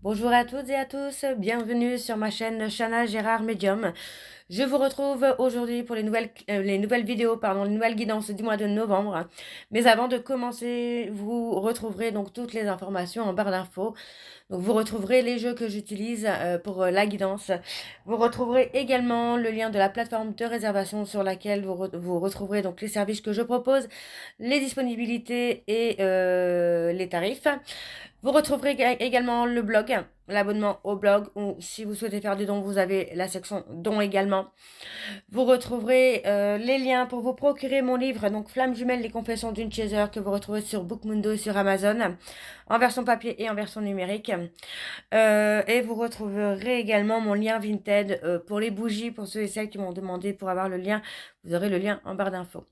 Bonjour à toutes et à tous, bienvenue sur ma chaîne Chana Gérard Medium. Je vous retrouve aujourd'hui pour les nouvelles vidéos, les nouvelles guidances du mois de novembre. Mais avant de commencer, vous retrouverez donc toutes les informations en barre d'infos. Donc vous retrouverez les jeux que j'utilise pour la guidance. Vous retrouverez également le lien de la plateforme de réservation sur laquelle vous retrouverez donc les services que je propose, les disponibilités et les tarifs. Vous retrouverez également le blog, l'abonnement au blog, ou si vous souhaitez faire des dons, vous avez la section dons également. Vous retrouverez les liens pour vous procurer mon livre, donc Flamme jumelle, les confessions d'une chaser, que vous retrouvez sur Bookmundo et sur Amazon, en version papier et en version numérique. Et vous retrouverez également mon lien Vinted pour les bougies, pour ceux et celles qui m'ont demandé pour avoir le lien. Vous aurez le lien en barre d'infos.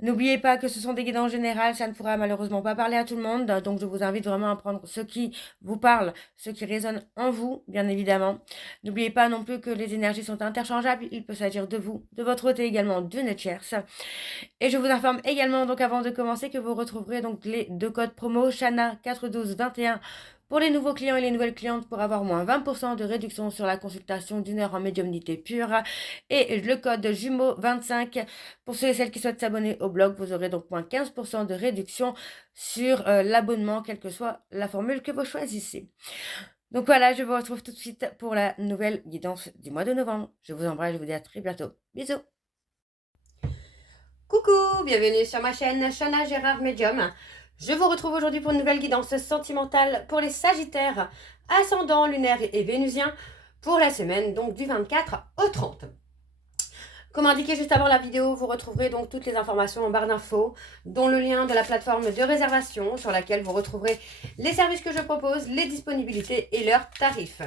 N'oubliez pas que ce sont des guidances générales, ça ne pourra malheureusement pas parler à tout le monde, donc je vous invite vraiment à prendre ce qui vous parle, ce qui résonne en vous, bien évidemment. N'oubliez pas non plus que les énergies sont interchangeables, il peut s'agir de vous, de votre côté également, d'une tierce. Et je vous informe également, donc avant de commencer, que vous retrouverez donc les deux codes promo Chana 41221 pour les nouveaux clients et les nouvelles clientes pour avoir moins 20% de réduction sur la consultation d'une heure en médiumnité pure. Et le code jumeau 25 pour ceux et celles qui souhaitent s'abonner au blog. Vous aurez donc moins 15% de réduction sur l'abonnement, quelle que soit la formule que vous choisissez. Donc voilà, je vous retrouve tout de suite pour la nouvelle guidance du mois de novembre. Je vous embrasse, je vous dis à très bientôt. Bisous. Coucou, bienvenue sur ma chaîne Chana Gérard Medium. Je vous retrouve aujourd'hui pour une nouvelle guidance sentimentale pour les Sagittaires, ascendant lunaire et vénusien, pour la semaine donc du 24 au 30. Comme indiqué juste avant la vidéo, vous retrouverez donc toutes les informations en barre d'infos, dont le lien de la plateforme de réservation sur laquelle vous retrouverez les services que je propose, les disponibilités et leurs tarifs.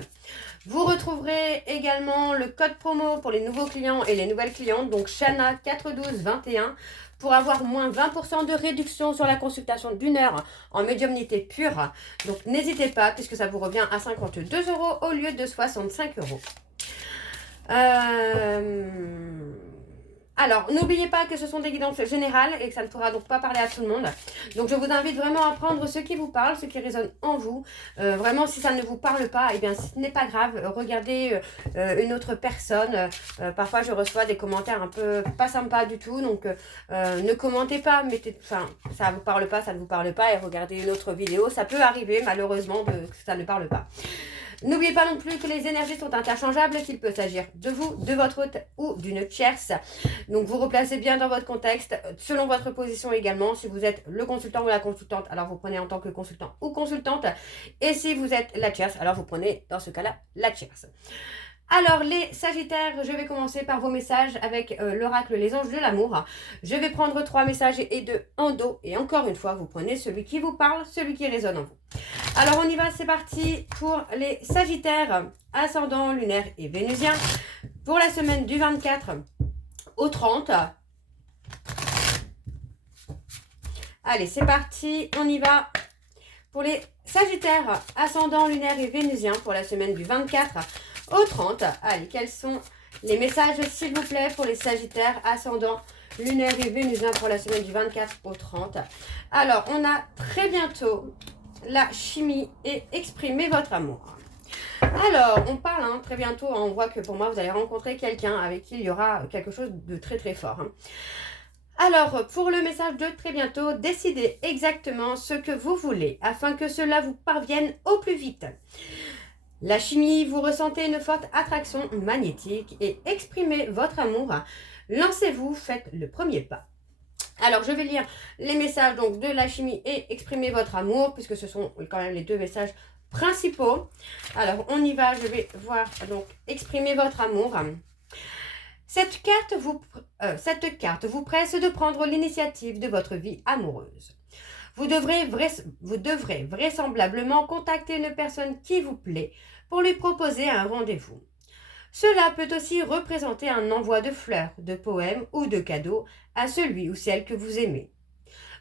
Vous retrouverez également le code promo pour les nouveaux clients et les nouvelles clientes, donc Chana 41221, pour avoir moins 20% de réduction sur la consultation d'une heure en médiumnité pure. Donc n'hésitez pas, puisque ça vous revient à 52 € au lieu de 65 €. Alors, n'oubliez pas que ce sont des guidances générales et que ça ne pourra donc pas parler à tout le monde. Donc, je vous invite vraiment à prendre ce qui vous parle, ce qui résonne en vous. Vraiment, si ça ne vous parle pas, eh bien, ce n'est pas grave. Regardez une autre personne. Parfois, je reçois des commentaires un peu pas sympas du tout. Donc, ne commentez pas. Enfin, ça ne vous parle pas, ça ne vous parle pas. Et regardez une autre vidéo. Ça peut arriver, malheureusement, que ça ne parle pas. N'oubliez pas non plus que les énergies sont interchangeables, qu'il peut s'agir de vous, de votre hôte ou d'une tierce. Donc vous replacez bien dans votre contexte, selon votre position également. Si vous êtes le consultant ou la consultante, alors vous prenez en tant que consultant ou consultante. Et si vous êtes la tierce, alors vous prenez dans ce cas-là la tierce. Alors les Sagittaires, je vais commencer par vos messages avec l'oracle Les Anges de l'amour. Je vais prendre 3 messages et 2 en dos. Et encore une fois, vous prenez celui qui vous parle, celui qui résonne en vous. Alors on y va, c'est parti pour les Sagittaires, ascendant lunaire et vénusien, pour la semaine du 24 au 30. Allez, c'est parti, on y va. Pour les Sagittaires, ascendant lunaire et vénusien, pour la semaine du 24 au 30. Allez, quels sont les messages, s'il vous plaît, pour les Sagittaires, ascendant lunaire et vénusien, pour la semaine du 24 au 30. Alors, on a très bientôt la chimie et exprimer votre amour. Alors, on parle très bientôt, on voit que pour moi, vous allez rencontrer quelqu'un avec qui il y aura quelque chose de très très fort. Alors, pour le message de très bientôt, décidez exactement ce que vous voulez afin que cela vous parvienne au plus vite. La chimie, vous ressentez une forte attraction magnétique et exprimez votre amour. Lancez-vous, faites le premier pas. Alors, je vais lire les messages donc de la chimie et exprimer votre amour, puisque ce sont quand même les deux messages principaux. Alors, on y va, je vais voir donc exprimer votre amour. Cette carte vous presse de prendre l'initiative de votre vie amoureuse. Vous devrez vraisemblablement contacter une personne qui vous plaît pour lui proposer un rendez-vous. Cela peut aussi représenter un envoi de fleurs, de poèmes ou de cadeaux à celui ou celle que vous aimez.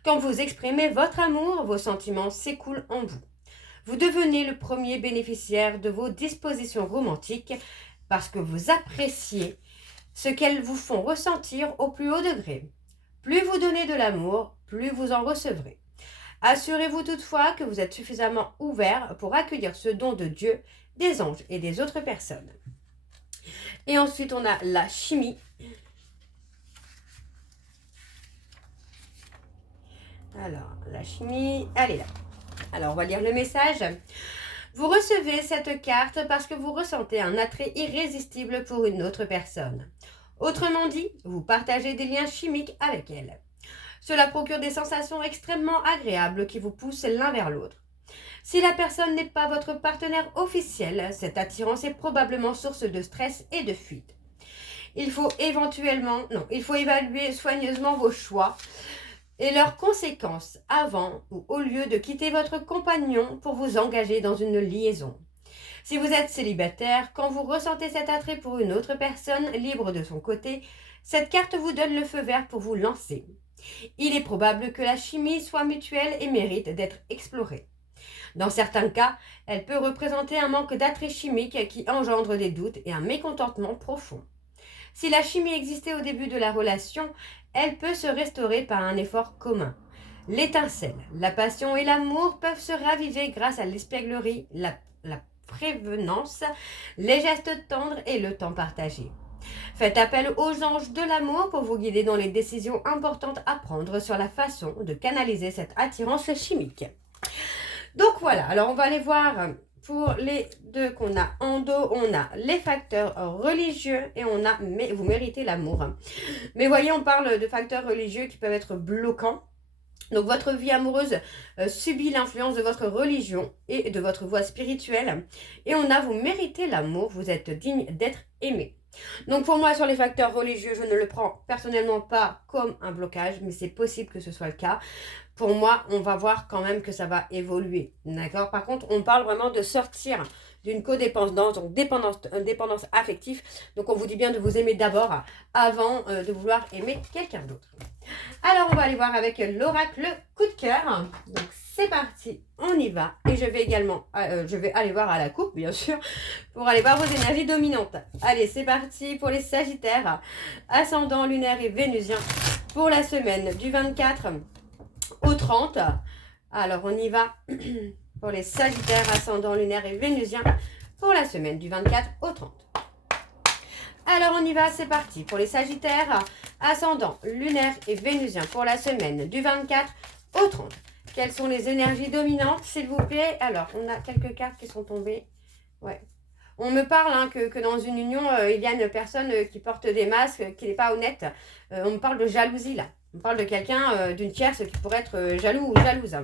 Quand vous exprimez votre amour, vos sentiments s'écoulent en vous. Vous devenez le premier bénéficiaire de vos dispositions romantiques parce que vous appréciez ce qu'elles vous font ressentir au plus haut degré. Plus vous donnez de l'amour, plus vous en recevrez. Assurez-vous toutefois que vous êtes suffisamment ouvert pour accueillir ce don de Dieu, des anges et des autres personnes. Et ensuite, on a la chimie. Alors, la chimie, elle est là. Alors, on va lire le message. Vous recevez cette carte parce que vous ressentez un attrait irrésistible pour une autre personne. Autrement dit, vous partagez des liens chimiques avec elle. Cela procure des sensations extrêmement agréables qui vous poussent l'un vers l'autre. Si la personne n'est pas votre partenaire officiel, cette attirance est probablement source de stress et de fuite. Il faut évaluer soigneusement vos choix et leurs conséquences avant ou au lieu de quitter votre compagnon pour vous engager dans une liaison. Si vous êtes célibataire, quand vous ressentez cet attrait pour une autre personne libre de son côté, cette carte vous donne le feu vert pour vous lancer. Il est probable que la chimie soit mutuelle et mérite d'être explorée. Dans certains cas, elle peut représenter un manque d'attrait chimique qui engendre des doutes et un mécontentement profond. Si la chimie existait au début de la relation, elle peut se restaurer par un effort commun. L'étincelle, la passion et l'amour peuvent se raviver grâce à l'espièglerie, la prévenance, les gestes tendres et le temps partagé. Faites appel aux anges de l'amour pour vous guider dans les décisions importantes à prendre sur la façon de canaliser cette attirance chimique. Donc voilà, alors on va aller voir pour les deux qu'on a en dos, on a les facteurs religieux et on a vous méritez l'amour. Mais voyez, on parle de facteurs religieux qui peuvent être bloquants. Donc votre vie amoureuse subit l'influence de votre religion et de votre voie spirituelle. Et on a vous méritez l'amour, vous êtes digne d'être aimé. Donc pour moi, sur les facteurs religieux, je ne le prends personnellement pas comme un blocage, mais c'est possible que ce soit le cas. Pour moi, on va voir quand même que ça va évoluer, d'accord? Par contre, on parle vraiment de sortir d'une codépendance, donc dépendance affective. Donc on vous dit bien de vous aimer d'abord avant de vouloir aimer quelqu'un d'autre. Alors on va aller voir avec l'oracle coup de cœur. Donc c'est parti, on y va. Et je vais également, je vais aller voir à la coupe bien sûr, pour aller voir vos énergies dominantes. Allez, c'est parti pour les Sagittaires, ascendant lunaire et vénusien pour la semaine du 24 au 30. Alors on y va pour les Sagittaires, ascendant lunaire et vénusien pour la semaine du 24 au 30. Alors on y va, c'est parti pour les Sagittaires, ascendant lunaire et vénusien pour la semaine du 24 au 30. Quelles sont les énergies dominantes, s'il vous plaît? Alors, on a quelques cartes qui sont tombées. Ouais. On me parle que dans une union, il y a une personne qui porte des masques, qui n'est pas honnête. On me parle de jalousie, là. On parle de quelqu'un, d'une tierce qui pourrait être jaloux ou jalouse.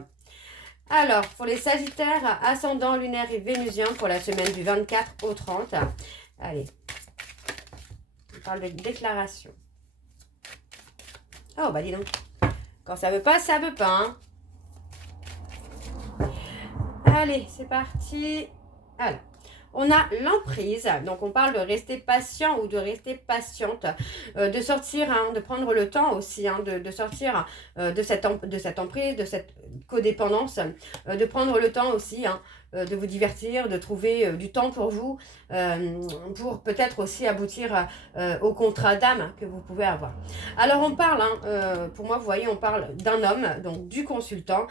Alors, pour les Sagittaires, ascendant lunaire et vénusien pour la semaine du 24 au 30. Allez. On parle de déclaration. Oh, bah dis donc. Quand ça veut pas, ça veut pas. Hein. Allez, c'est parti. Alors, on a l'emprise. Donc, on parle de rester patient ou de rester patiente. De sortir, hein, de prendre le temps aussi, hein, de sortir de cette emprise, de cette codépendance. De prendre le temps aussi, hein, de vous divertir, de trouver du temps pour vous, pour peut-être aussi aboutir au contrat d'âme que vous pouvez avoir. Alors on parle, hein, pour moi vous voyez, on parle d'un homme, donc du consultant,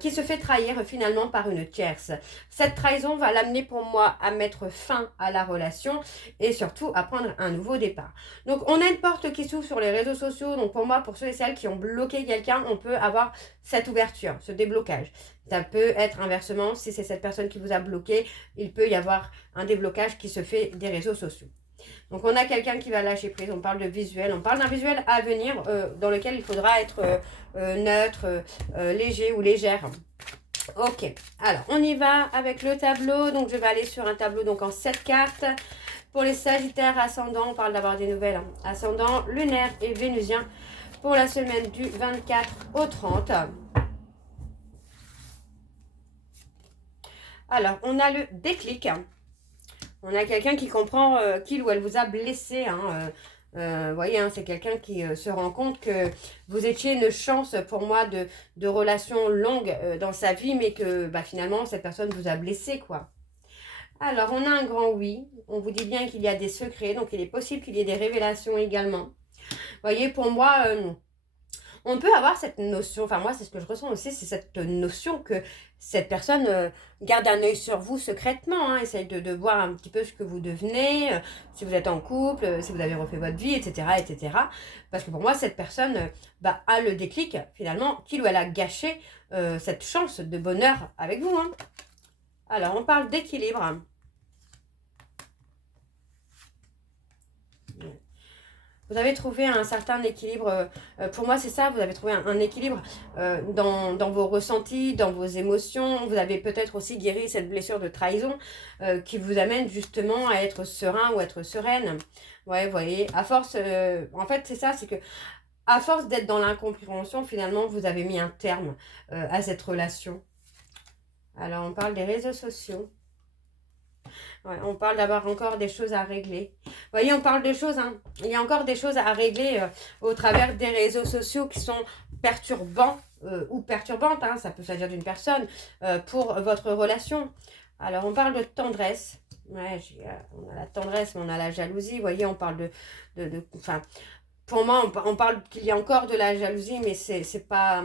qui se fait trahir finalement par une tierce. Cette trahison va l'amener pour moi à mettre fin à la relation et surtout à prendre un nouveau départ. Donc on a une porte qui s'ouvre sur les réseaux sociaux, donc pour moi, pour ceux et celles qui ont bloqué quelqu'un, on peut avoir cette ouverture, ce déblocage. Ça peut être inversement, si c'est cette personne qui vous a bloqué, il peut y avoir un déblocage qui se fait des réseaux sociaux. Donc on a quelqu'un qui va lâcher prise, on parle de visuel, on parle d'un visuel à venir dans lequel il faudra être neutre, léger ou légère. Ok, alors on y va avec le tableau, donc je vais aller sur un tableau donc en 7 cartes. Pour les Sagittaires ascendants, on parle d'avoir des nouvelles, hein. Ascendant, lunaire et vénusien pour la semaine du 24 au 30. Alors, on a le déclic. On a quelqu'un qui comprend qu'il ou elle vous a blessé. Hein, vous voyez, hein, c'est quelqu'un qui se rend compte que vous étiez une chance pour moi de relations longues dans sa vie, mais que finalement, cette personne vous a blessé, quoi. Alors, on a un grand oui. On vous dit bien qu'il y a des secrets, donc il est possible qu'il y ait des révélations également. Vous voyez, pour moi... on peut avoir cette notion, enfin moi c'est ce que je ressens aussi, c'est cette notion que cette personne garde un œil sur vous secrètement, hein, essaye de voir un petit peu ce que vous devenez, si vous êtes en couple, si vous avez refait votre vie, etc. etc. Parce que pour moi cette personne a le déclic finalement qu'il ou elle a gâché cette chance de bonheur avec vous. Hein. Alors on parle d'équilibre. Vous avez trouvé un certain équilibre, pour moi c'est ça, vous avez trouvé un équilibre dans vos ressentis, dans vos émotions. Vous avez peut-être aussi guéri cette blessure de trahison qui vous amène justement à être serein ou être sereine. Ouais, vous voyez, à force, en fait c'est ça, c'est que à force d'être dans l'incompréhension, finalement vous avez mis un terme à cette relation. Alors on parle des réseaux sociaux. Ouais, on parle d'avoir encore des choses à régler. Vous voyez, on parle de choses, hein. Il y a encore des choses à régler au travers des réseaux sociaux qui sont perturbants ou perturbantes, hein, ça peut s'agir d'une personne, pour votre relation. Alors, on parle de tendresse. Ouais, on a la tendresse, mais on a la jalousie. Vous voyez, on parle enfin, pour moi, on parle qu'il y a encore de la jalousie, mais c'est pas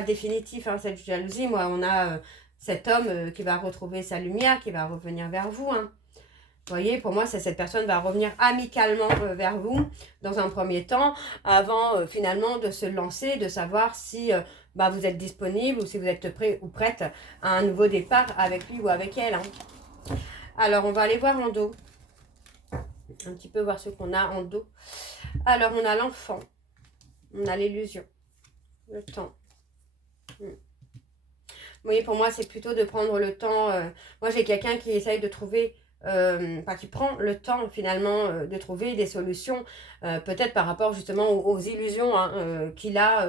définitif, hein, cette jalousie. Moi, on a cet homme qui va retrouver sa lumière, qui va revenir vers vous. Hein. Vous voyez, pour moi, cette personne va revenir amicalement vers vous dans un premier temps, avant finalement de se lancer, de savoir si vous êtes disponible ou si vous êtes prêt ou prête à un nouveau départ avec lui ou avec elle. Hein. Alors, on va aller voir en dos. Un petit peu voir ce qu'on a en dos. Alors, on a l'enfant. On a l'illusion. Le temps. Vous voyez, pour moi, c'est plutôt de prendre le temps. Moi, j'ai quelqu'un qui essaye de trouver, qui prend le temps finalement de trouver des solutions, peut-être par rapport justement aux illusions hein, qu'il a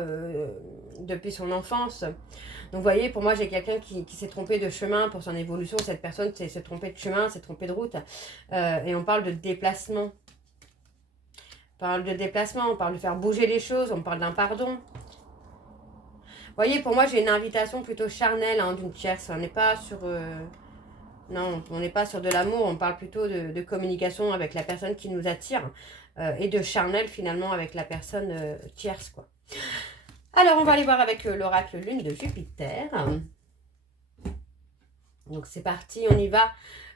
depuis son enfance. Donc, vous voyez, pour moi, j'ai quelqu'un qui s'est trompé de chemin pour son évolution. Cette personne s'est trompée de chemin, s'est trompée de route. Et on parle de déplacement. On parle de déplacement, on parle de faire bouger les choses, on parle d'un pardon. Vous voyez, pour moi, j'ai une invitation plutôt charnelle hein, d'une tierce. On n'est pas sur... non, on n'est pas sur de l'amour. On parle plutôt de communication avec la personne qui nous attire. Et de charnel, finalement, avec la personne tierce, quoi. Alors, on va aller voir avec l'oracle lune de Jupiter. Donc, c'est parti. On y va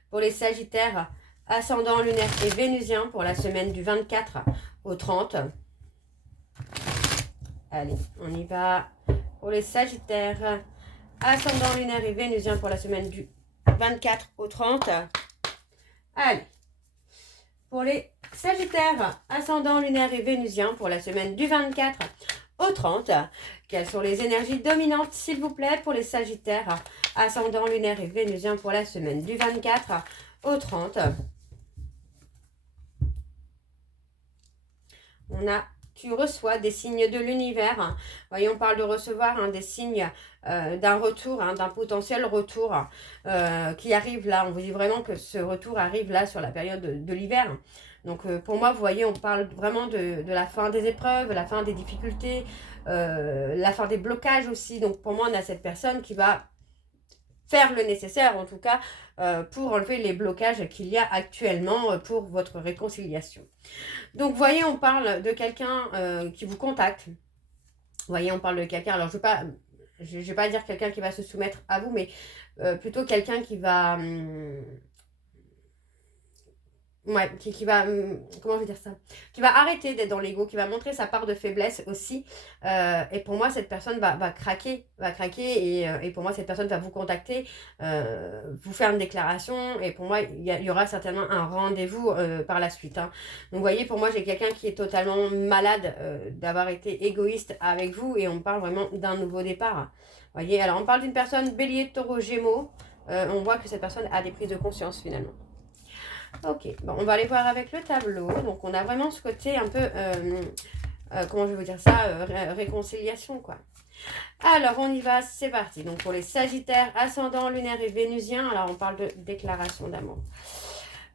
pour les Sagittaires, ascendant lunaire et vénusien pour la semaine du 24 au 30. Allez, on y va. Pour les Sagittaires, ascendant lunaire et vénusien pour la semaine du 24 au 30. Allez. Pour les Sagittaires, ascendant lunaire et vénusien pour la semaine du 24 au 30. Quelles sont les énergies dominantes, s'il vous plaît, pour les Sagittaires, ascendant lunaire et vénusien pour la semaine du 24 au 30. On a... Tu reçois des signes de l'univers. Voyez, on parle de recevoir hein, des signes d'un retour, hein, d'un potentiel retour qui arrive là. On vous dit vraiment que ce retour arrive là sur la période de l'hiver. Donc pour moi, vous voyez, on parle vraiment de la fin des épreuves, la fin des difficultés, la fin des blocages aussi. Donc pour moi, on a cette personne qui va faire le nécessaire en tout cas pour enlever les blocages qu'il y a actuellement pour votre réconciliation. Donc vous voyez, on parle de quelqu'un qui vous contacte. Vous voyez, on parle de quelqu'un, alors je ne vais pas dire quelqu'un qui va se soumettre à vous, mais plutôt quelqu'un qui va... ouais, qui va, comment je vais dire ça, qui va arrêter d'être dans l'ego, qui va montrer sa part de faiblesse aussi. Et pour moi, cette personne va craquer, et pour moi, cette personne va vous contacter, vous faire une déclaration, et pour moi, il y aura certainement un rendez-vous par la suite. Hein. Donc, vous voyez, pour moi, j'ai quelqu'un qui est totalement malade d'avoir été égoïste avec vous, et on parle vraiment d'un nouveau départ. Vous voyez, alors on parle d'une personne bélier, taureau, gémeaux. On voit que cette personne a des prises de conscience finalement. Ok, bon, on va aller voir avec le tableau. Donc, on a vraiment ce côté un peu, comment je vais vous dire ça, réconciliation, quoi. Alors, on y va, c'est parti. Donc, pour les Sagittaires, ascendant, lunaire et vénusien, alors on parle de déclaration d'amour.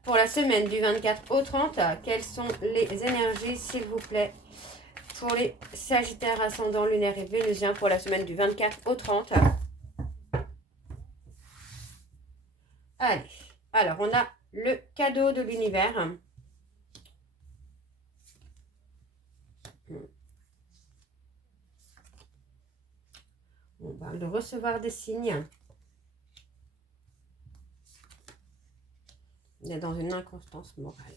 Pour la semaine du 24 au 30, quelles sont les énergies, s'il vous plaît, pour les Sagittaires, ascendant, lunaire et vénusien, pour la semaine du 24 au 30. Allez, alors, on a le cadeau de l'univers. On parle de recevoir des signes. On est dans une inconstance morale.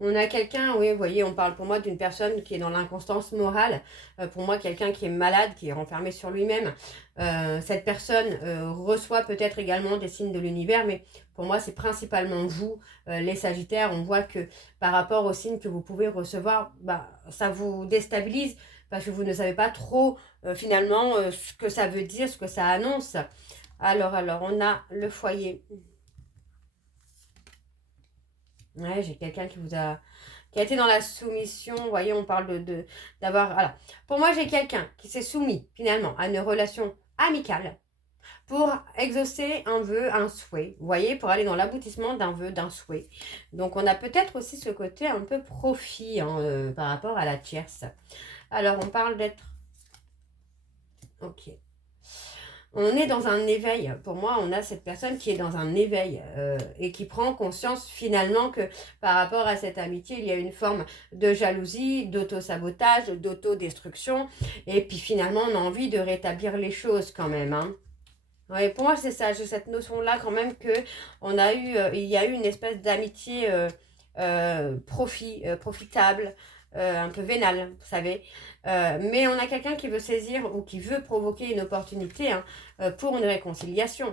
On a quelqu'un, oui, vous voyez, on parle pour moi d'une personne qui est dans l'inconstance morale. Pour moi, quelqu'un qui est malade, qui est renfermé sur lui-même. Cette personne reçoit peut-être également des signes de l'univers, mais pour moi, c'est principalement vous, les Sagittaires. On voit que par rapport aux signes que vous pouvez recevoir, bah, ça vous déstabilise parce que vous ne savez pas trop finalement ce que ça veut dire, ce que ça annonce. Alors, on a le foyer. Ouais, j'ai quelqu'un qui a été dans la soumission. Vous voyez, on parle d'avoir, voilà. Pour moi, j'ai quelqu'un qui s'est soumis finalement à une relation amicale pour exaucer un vœu, un souhait. Vous voyez, pour aller dans l'aboutissement d'un vœu, d'un souhait. Donc, on a peut-être aussi ce côté un peu profit hein, par rapport à la tierce. Alors, on parle d'être... Ok. On est dans un éveil. Pour moi, on a cette personne qui est dans un éveil et qui prend conscience finalement que par rapport à cette amitié, il y a une forme de jalousie, d'auto-sabotage, d'autodestruction. Et puis finalement, on a envie de rétablir les choses quand même. Hein. Ouais, pour moi, c'est ça. J'ai cette notion-là quand même que il y a eu une espèce d'amitié profitable, un peu vénale, vous savez. Mais on a quelqu'un qui veut saisir ou qui veut provoquer une opportunité hein, pour une réconciliation.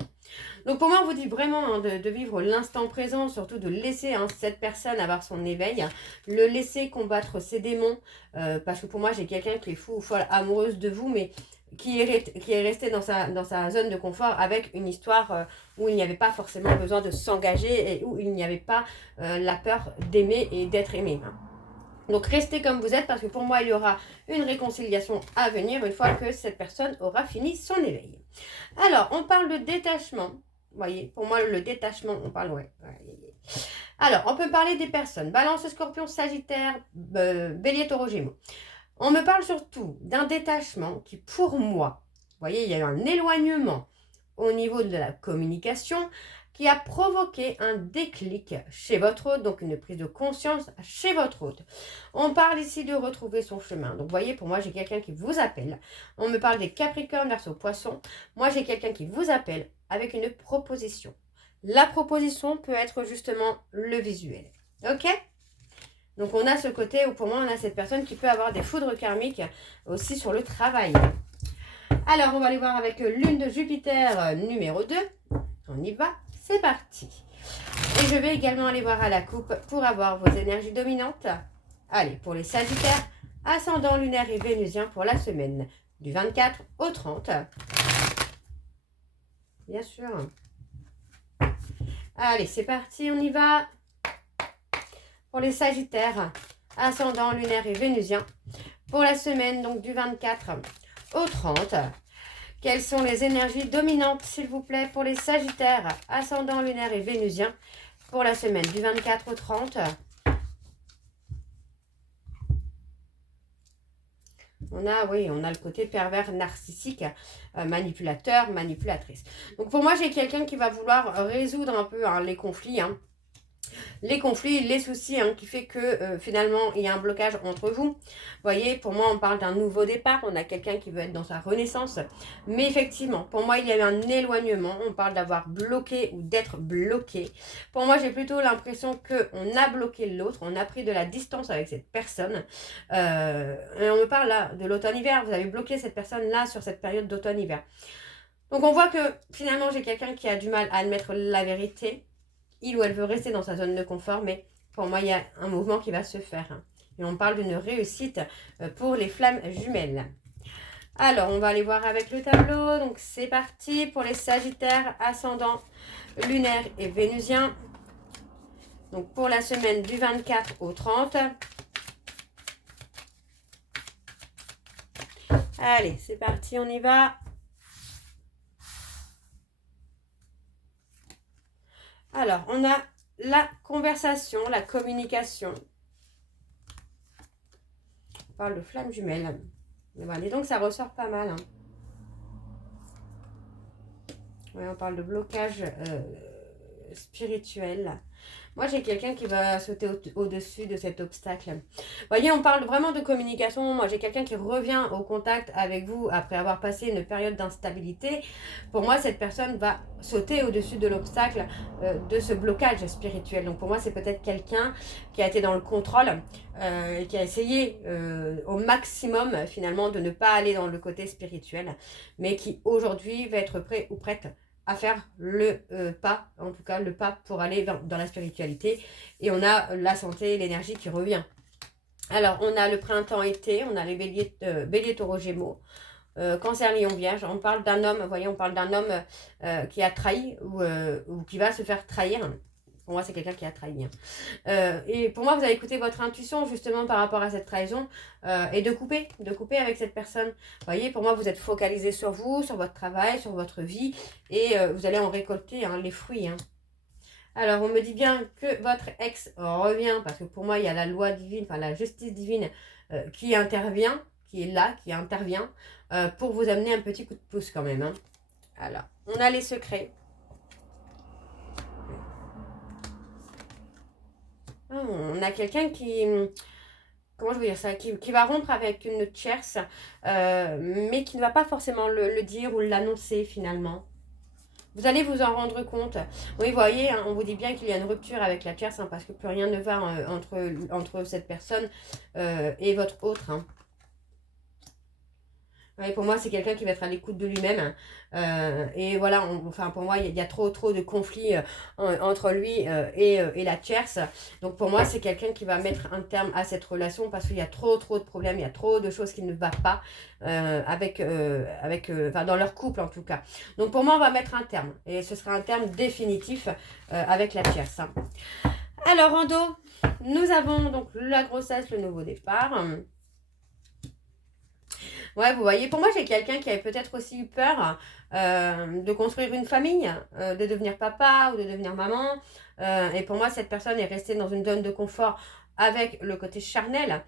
Donc pour moi, on vous dit vraiment hein, de vivre l'instant présent, surtout de laisser hein, cette personne avoir son éveil, hein, le laisser combattre ses démons, parce que pour moi, j'ai quelqu'un qui est fou ou folle amoureuse de vous, mais qui est resté dans sa zone de confort avec une histoire où il n'y avait pas forcément besoin de s'engager et où il n'y avait pas la peur d'aimer et d'être aimé. Hein. Donc restez comme vous êtes parce que pour moi il y aura une réconciliation à venir une fois que cette personne aura fini son éveil. Alors on parle de détachement. Vous voyez, pour moi le détachement, on parle, ouais. Alors on peut parler des personnes. Balance, Scorpion, Sagittaire, Bélier, Taureau, Gémeaux. On me parle surtout d'un détachement qui pour moi, vous voyez, il y a eu un éloignement au niveau de la communication qui a provoqué un déclic chez votre hôte, donc une prise de conscience chez votre hôte. On parle ici de retrouver son chemin. Donc, vous voyez, pour moi, j'ai quelqu'un qui vous appelle. On me parle des Capricornes, Verseau, Poissons. Moi, j'ai quelqu'un qui vous appelle avec une proposition. La proposition peut être justement le visuel. Ok ? Donc, on a ce côté où, pour moi, on a cette personne qui peut avoir des foudres karmiques aussi sur le travail. Alors, on va aller voir avec lune de Jupiter numéro 2. On y va, c'est parti. Et je vais également aller voir à la coupe pour avoir vos énergies dominantes. Allez, pour les Sagittaires, ascendant lunaire et vénusien pour la semaine du 24 au 30. Bien sûr. Allez, c'est parti, on y va. Pour les Sagittaires, ascendant lunaire et vénusien pour la semaine donc du 24 au 30. Quelles sont les énergies dominantes, s'il vous plaît, pour les Sagittaires, ascendant lunaire et vénusien, pour la semaine du 24 au 30. On a le côté pervers narcissique, manipulateur, manipulatrice. Donc pour moi, j'ai quelqu'un qui va vouloir résoudre un peu hein, les conflits, les conflits, les soucis, qui fait que finalement, il y a un blocage entre vous. Vous voyez, pour moi, on parle d'un nouveau départ. On a quelqu'un qui veut être dans sa renaissance. Mais effectivement, pour moi, il y a eu un éloignement. On parle d'avoir bloqué ou d'être bloqué. Pour moi, j'ai plutôt l'impression qu'on a bloqué l'autre. On a pris de la distance avec cette personne. Et on me parle là de l'automne-hiver. Vous avez bloqué cette personne-là sur cette période d'automne-hiver. Donc, on voit que finalement, j'ai quelqu'un qui a du mal à admettre la vérité. Il ou elle veut rester dans sa zone de confort, mais pour moi, il y a un mouvement qui va se faire. Et on parle d'une réussite pour les flammes jumelles. Alors, on va aller voir avec le tableau. Donc, c'est parti pour les Sagittaires, ascendant lunaire et vénusien. Donc, pour la semaine du 24 au 30. Allez, c'est parti, on y va. Alors, on a la conversation, la communication. On parle de flammes jumelles. Et donc, ça ressort pas mal. Hein. Ouais, on parle de blocage spirituel. Moi, j'ai quelqu'un qui va sauter au-dessus de cet obstacle. Vous voyez, on parle vraiment de communication. Moi, j'ai quelqu'un qui revient au contact avec vous après avoir passé une période d'instabilité. Pour moi, cette personne va sauter au-dessus de l'obstacle de ce blocage spirituel. Donc, pour moi, c'est peut-être quelqu'un qui a été dans le contrôle et qui a essayé au maximum, finalement, de ne pas aller dans le côté spirituel, mais qui, aujourd'hui, va être prêt ou prête à faire le pas, en tout cas le pas pour aller dans la spiritualité. Et on a la santé, l'énergie qui revient. Alors, on a le printemps-été, on a les béliers, taureaux, gémeaux, cancer, lion, vierge. On parle d'un homme, vous voyez, on parle d'un homme qui a trahi ou qui va se faire trahir. Pour moi, c'est quelqu'un qui a trahi. Et pour moi, vous avez écouté votre intuition justement par rapport à cette trahison et de couper avec cette personne. Vous voyez, pour moi, vous êtes focalisé sur vous, sur votre travail, sur votre vie et vous allez en récolter les fruits. Alors, on me dit bien que votre ex revient parce que pour moi, il y a la loi divine, enfin la justice divine qui intervient, qui est là, qui intervient pour vous amener un petit coup de pouce quand même. Alors, on a les secrets. On a quelqu'un qui, comment je veux dire ça, qui va rompre avec une tierce, mais qui ne va pas forcément le dire ou l'annoncer finalement. Vous allez vous en rendre compte. Oui, vous voyez, on vous dit bien qu'il y a une rupture avec la tierce, parce que plus rien ne va entre cette personne et votre autre. Ouais, pour moi, c'est quelqu'un qui va être à l'écoute de lui-même. Et voilà, pour moi, il y a trop de conflits entre lui et la tierce. Donc pour moi, c'est quelqu'un qui va mettre un terme à cette relation parce qu'il y a trop de problèmes, il y a trop de choses qui ne vont pas dans leur couple en tout cas. Donc pour moi, on va mettre un terme. Et ce sera un terme définitif avec la tierce. Alors en dos, nous avons donc la grossesse, le nouveau départ. Ouais, vous voyez, pour moi, j'ai quelqu'un qui avait peut-être aussi eu peur de construire une famille, de devenir papa ou de devenir maman. Et pour moi, cette personne est restée dans une zone de confort avec le côté charnel.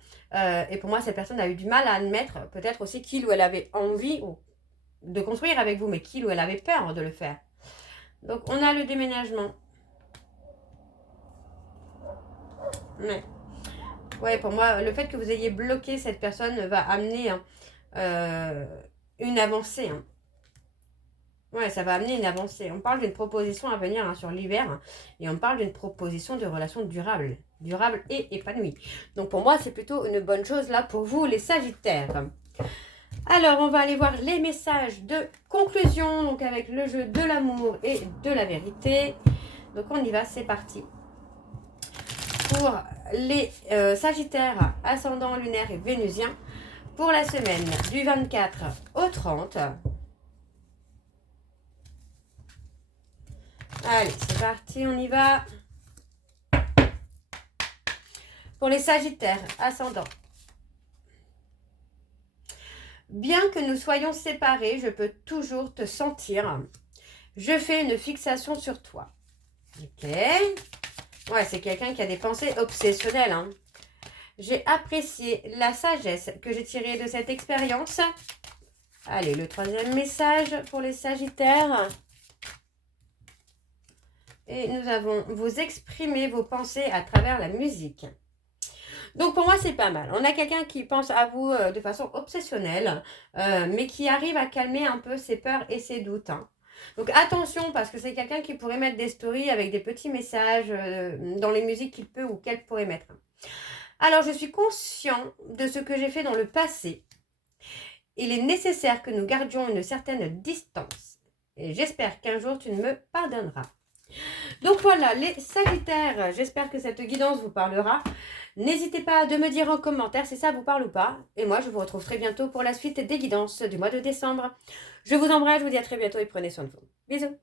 Et pour moi, cette personne a eu du mal à admettre peut-être aussi qu'il ou elle avait envie de construire avec vous, mais qu'il ou elle avait peur de le faire. Donc, on a le déménagement. Ouais, pour moi, le fait que vous ayez bloqué cette personne va amener une avancée. Ouais, ça va amener une avancée. On parle d'une proposition à venir sur l'hiver et on parle d'une proposition de relation durable et épanouie. Donc pour moi, c'est plutôt une bonne chose là pour vous, les Sagittaires. Alors, on va aller voir les messages de conclusion, donc avec le jeu de l'amour et de la vérité. Donc on y va, c'est parti. Pour les Sagittaires, ascendant lunaire et vénusien, pour la semaine du 24 au 30. Allez, c'est parti, on y va. Pour les Sagittaires, ascendant. Bien que nous soyons séparés, je peux toujours te sentir. Je fais une fixation sur toi. Ok. Ouais, c'est quelqu'un qui a des pensées obsessionnelles. J'ai apprécié la sagesse que j'ai tirée de cette expérience. Allez, le troisième message pour les Sagittaires. Et nous avons vous exprimer vos pensées à travers la musique. Donc pour moi, c'est pas mal. On a quelqu'un qui pense à vous de façon obsessionnelle, mais qui arrive à calmer un peu ses peurs et ses doutes. Donc attention, parce que c'est quelqu'un qui pourrait mettre des stories avec des petits messages dans les musiques qu'il peut ou qu'elle pourrait mettre. Alors, je suis conscient de ce que j'ai fait dans le passé. Il est nécessaire que nous gardions une certaine distance. Et j'espère qu'un jour, tu me pardonneras. Donc voilà, les Sagittaires, j'espère que cette guidance vous parlera. N'hésitez pas à me dire en commentaire si ça vous parle ou pas. Et moi, je vous retrouve très bientôt pour la suite des guidances du mois de décembre. Je vous embrasse, je vous dis à très bientôt et prenez soin de vous. Bisous.